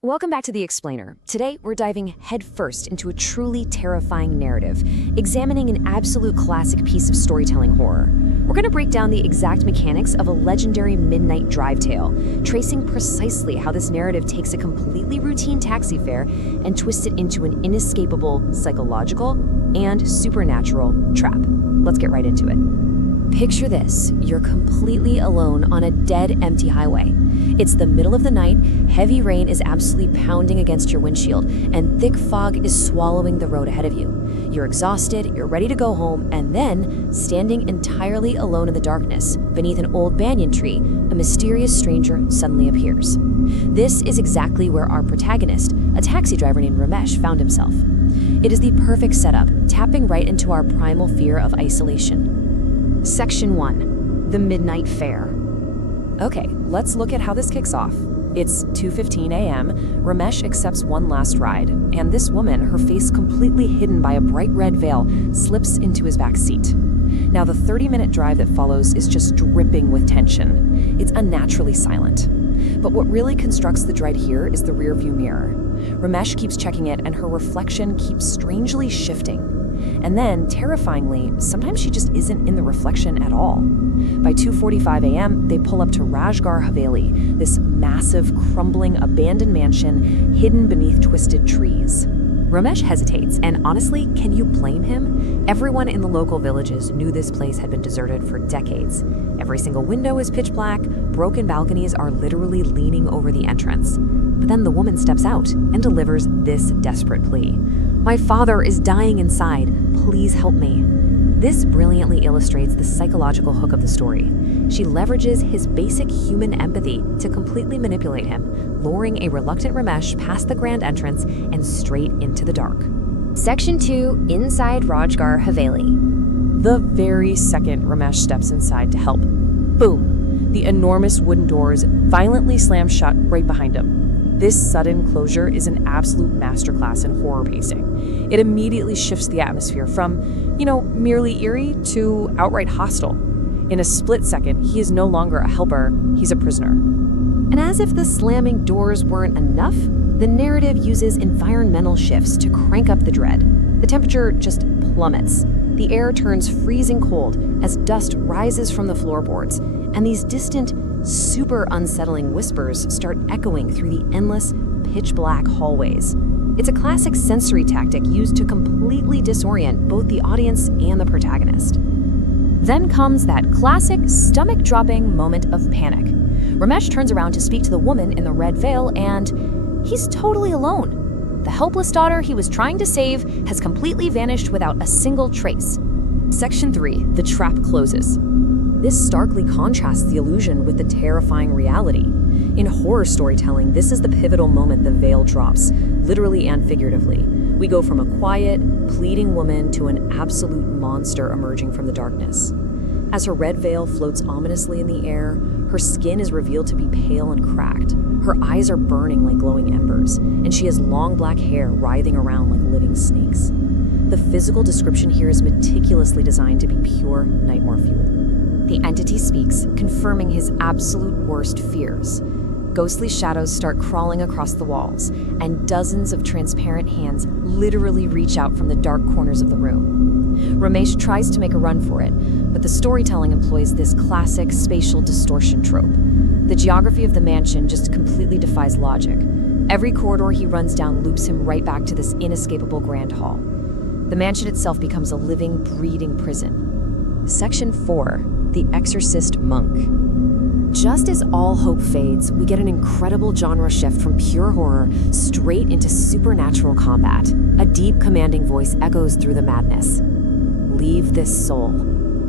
Welcome back to The Explainer. Today, we're diving headfirst into a truly terrifying narrative, examining an absolute classic piece of storytelling horror. We're going to break down the exact mechanics of a legendary midnight drive tale, tracing precisely how this narrative takes a completely routine taxi fare and twists it into an inescapable psychological and supernatural trap. Let's get right into it. Picture this, you're completely alone on a dead, empty highway. It's the middle of the night, heavy rain is absolutely pounding against your windshield, and thick fog is swallowing the road ahead of you. You're exhausted, you're ready to go home, and then, standing entirely alone in the darkness, beneath an old banyan tree, a mysterious stranger suddenly appears. This is exactly where our protagonist, a taxi driver named Ramesh, found himself. It is the perfect setup, tapping right into our primal fear of isolation. Section 1. The Midnight Fare. Okay, let's look at how this kicks off. It's 2:15 a.m., Ramesh accepts one last ride, and this woman, her face completely hidden by a bright red veil, slips into his back seat. Now, the 30-minute drive that follows is just dripping with tension. It's unnaturally silent. But what really constructs the dread here is the rearview mirror. Ramesh keeps checking it, and her reflection keeps strangely shifting. And then, terrifyingly, sometimes she just isn't in the reflection at all. By 2:45 a.m., they pull up to Rajgarh Haveli, this massive, crumbling, abandoned mansion hidden beneath twisted trees. Ramesh hesitates, and honestly, can you blame him? Everyone in the local villages knew this place had been deserted for decades. Every single window is pitch black, broken balconies are literally leaning over the entrance. But then the woman steps out and delivers this desperate plea. "My father is dying inside. Please help me." This brilliantly illustrates the psychological hook of the story. She leverages his basic human empathy to completely manipulate him, luring a reluctant Ramesh past the grand entrance and straight into the dark. Section 2. Inside Rajgarh Haveli. The very second Ramesh steps inside to help, boom, the enormous wooden doors violently slam shut right behind him. This sudden closure is an absolute masterclass in horror pacing. It immediately shifts the atmosphere from, merely eerie to outright hostile. In a split second, he is no longer a helper, he's a prisoner. And as if the slamming doors weren't enough, the narrative uses environmental shifts to crank up the dread. The temperature just plummets. The air turns freezing cold as dust rises from the floorboards, and these distant, super unsettling whispers start echoing through the endless, pitch-black hallways. It's a classic sensory tactic used to completely disorient both the audience and the protagonist. Then comes that classic, stomach-dropping moment of panic. Ramesh turns around to speak to the woman in the red veil, and he's totally alone. The helpless daughter he was trying to save has completely vanished without a single trace. Section 3. The trap closes. This starkly contrasts the illusion with the terrifying reality. In horror storytelling, this is the pivotal moment the veil drops, literally and figuratively. We go from a quiet, pleading woman to an absolute monster emerging from the darkness. As her red veil floats ominously in the air, her skin is revealed to be pale and cracked. Her eyes are burning like glowing embers, and she has long black hair writhing around like living snakes. The physical description here is meticulously designed to be pure nightmare fuel. The entity speaks, confirming his absolute worst fears. Ghostly shadows start crawling across the walls, and dozens of transparent hands literally reach out from the dark corners of the room. Ramesh tries to make a run for it, but the storytelling employs this classic spatial distortion trope. The geography of the mansion just completely defies logic. Every corridor he runs down loops him right back to this inescapable grand hall. The mansion itself becomes a living, breathing prison. Section 4. The Exorcist Monk. Just as all hope fades, we get an incredible genre shift from pure horror straight into supernatural combat. A deep, commanding voice echoes through the madness. "Leave this soul."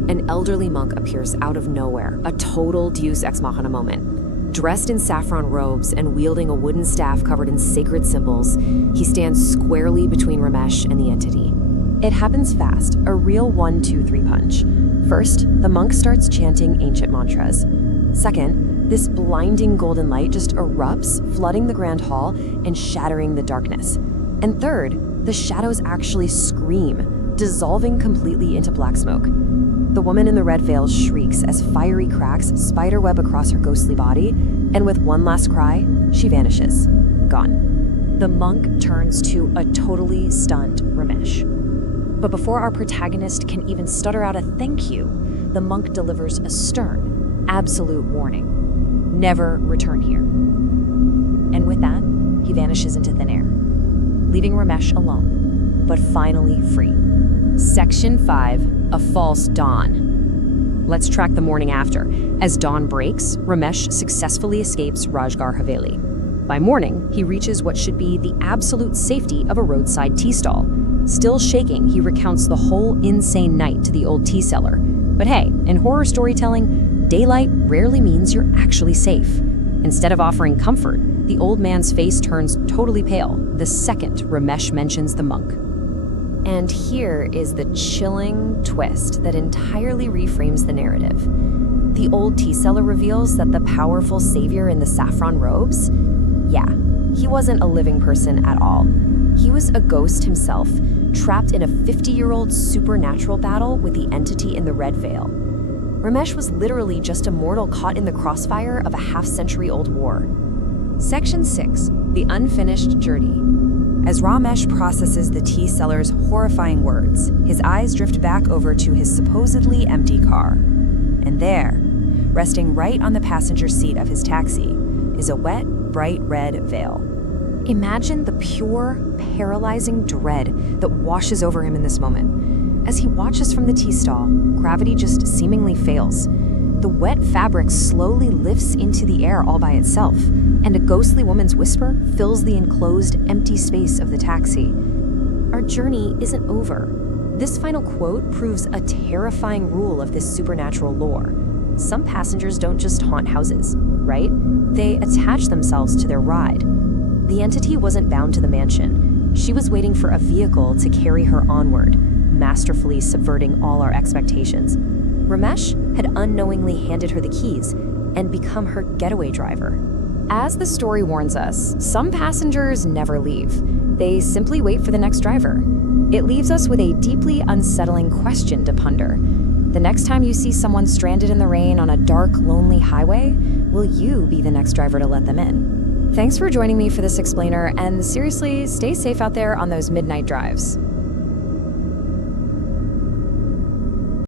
An elderly monk appears out of nowhere, a total Deus Ex Machina moment. Dressed in saffron robes and wielding a wooden staff covered in sacred symbols, he stands squarely between Ramesh and the entity. It happens fast, a real 1-2-3 punch. First, the monk starts chanting ancient mantras. Second, this blinding golden light just erupts, flooding the grand hall and shattering the darkness. And third, the shadows actually scream, dissolving completely into black smoke. The woman in the red veil shrieks as fiery cracks spiderweb across her ghostly body, and with one last cry, she vanishes. gone. The monk turns to a totally stunned Ramesh. But before our protagonist can even stutter out a thank you, the monk delivers a stern, absolute warning. Never return here. And with that, he vanishes into thin air, leaving Ramesh alone, but finally free. Section 5, A False Dawn. Let's track the morning after. As dawn breaks, Ramesh successfully escapes Rajgarh Haveli. By morning, he reaches what should be the absolute safety of a roadside tea stall. Still shaking, he recounts the whole insane night to the old tea seller. But hey, in horror storytelling, daylight rarely means you're actually safe. Instead of offering comfort, the old man's face turns totally pale the second Ramesh mentions the monk. And here is the chilling twist that entirely reframes the narrative. The old tea seller reveals that the powerful savior in the saffron robes, yeah, he wasn't a living person at all. He was a ghost himself, trapped in a 50-year-old supernatural battle with the entity in the red veil. Ramesh was literally just a mortal caught in the crossfire of a half-century-old war. Section 6, The Unfinished Journey. As Ramesh processes the tea seller's horrifying words, his eyes drift back over to his supposedly empty car. And there, resting right on the passenger seat of his taxi, is a wet, bright red veil. Imagine the pure, paralyzing dread that washes over him in this moment. As he watches from the tea stall, gravity just seemingly fails. The wet fabric slowly lifts into the air all by itself, and a ghostly woman's whisper fills the enclosed, empty space of the taxi. Our journey isn't over. This final quote proves a terrifying rule of this supernatural lore. Some passengers don't just haunt houses, right? They attach themselves to their ride. The entity wasn't bound to the mansion. She was waiting for a vehicle to carry her onward, masterfully subverting all our expectations. Ramesh had unknowingly handed her the keys and become her getaway driver. As the story warns us, some passengers never leave. They simply wait for the next driver. It leaves us with a deeply unsettling question to ponder. The next time you see someone stranded in the rain on a dark, lonely highway, will you be the next driver to let them in? Thanks for joining me for this explainer, and seriously, stay safe out there on those midnight drives.